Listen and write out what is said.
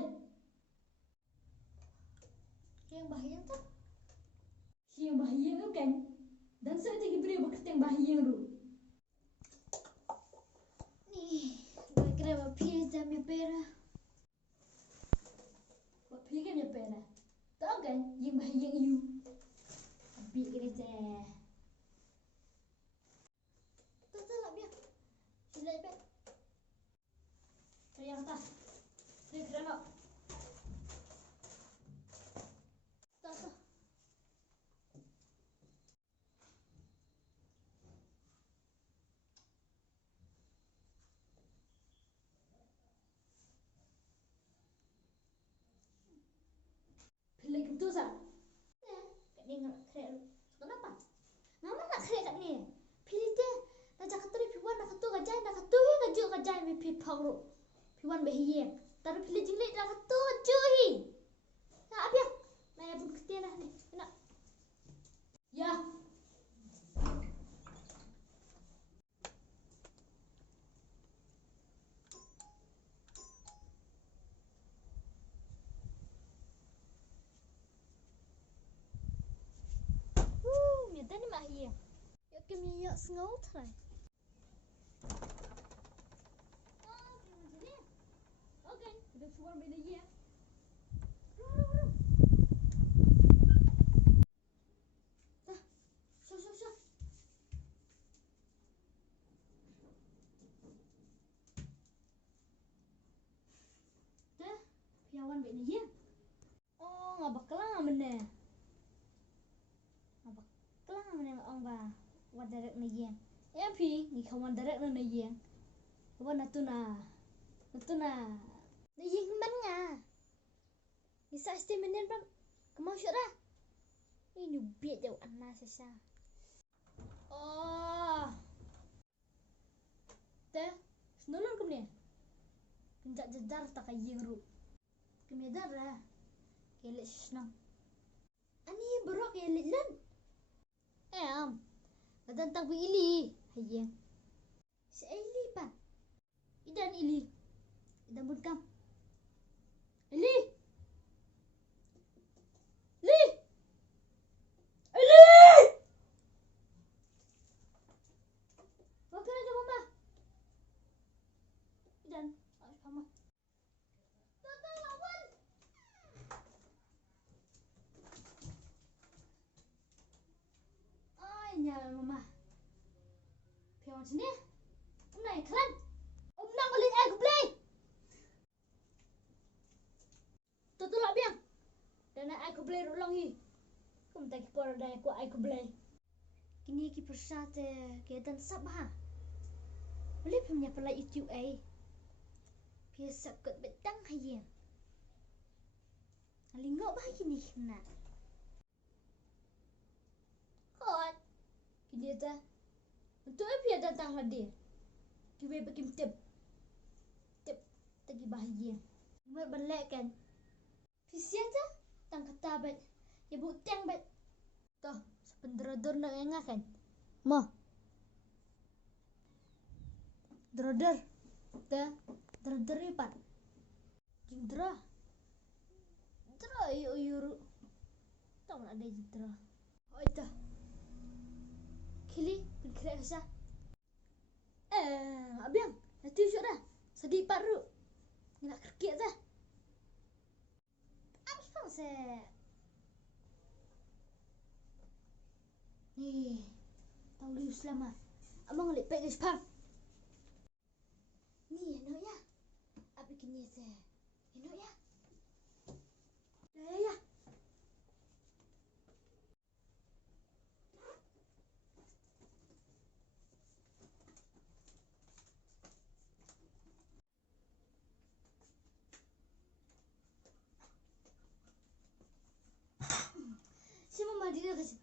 Oi. Yang bahaya tu? Yang bahaya tu kan? Dan saya tinggi beri bekas yang bahaya tu. Ni, kira bapis dah punya pera. Bapis kan punya pera. Tahu kan yang bahaya you? Ambil kena saya. Tak lah biar. Sila ipet. Saya yang atas. Saya kena nak. Tak. Pilih gitu sah. Kat ni nak kerek lu. Kenapa? Nama nak kerek kat ni. Pilih dia. Nak cakap tadi piwan nak katu kajai nak katu hi kaju kajai me pipang lu. Piwan behiyeng. Taruh pilih jinglit nak katu kaju hi. Nak apa? Maya pun ketia dah ni. Nak. Ya. Minta ni mak hiya. Ya kami ya sengau try. Okay, kita suar benda ya. Dah. Syo. Dah. Piawan benda ya. Oh, ngabak kelang benda. Kelang mana orang ba wadarek na yen. Ya pi ni kawan darek na yen. Kawan natuna. Na yen man nga. Ni sa este menen ba kemau syara. Ini biat jauh anak sesa. Oh. Teh, senolong kemana? Penjak jedar tak kaya ru. Kemana darah? Kelik senang. Ani berok kelik lan. Badan tak ili. Hayang. Si ili pa. Idan ili. Idan bunkam. Ili. Li. Ili. Makan aja mama. Idan. Mama. Tata lawan. Ai nyala mama. Pion sini. Naik kan? Nang balik aku play. Tutulak biang. Dan aku play ulang hi. Kamu tak kipor dah aku play. Kini ki persat kedan sabah. Boleh punya pala YouTube ai. Biasa kot betang hayang. Alingok bah kini kena. Kot. Kini dah. Untuk apa dia datang hadir? Kita bikin tip tagi bahagia. Buat balik kan? Fisian tu, tang kata bet, ya butang bet. Toh, sependerodor nak engah kan? Mah, drodor, drodor ni pat. Jindra, yuru. Tahu nak ada jindra. Oh itu, kili bergerak sah. Abiang, nanti usut dah. Sedih paru. Nak kerkit dah. Abis pang saya. Ni, tahu liu selama. Abang lepek guys pang. Ni, enak ya. Abi kini saya. Enak ya. Ya. Si mama dia kasi.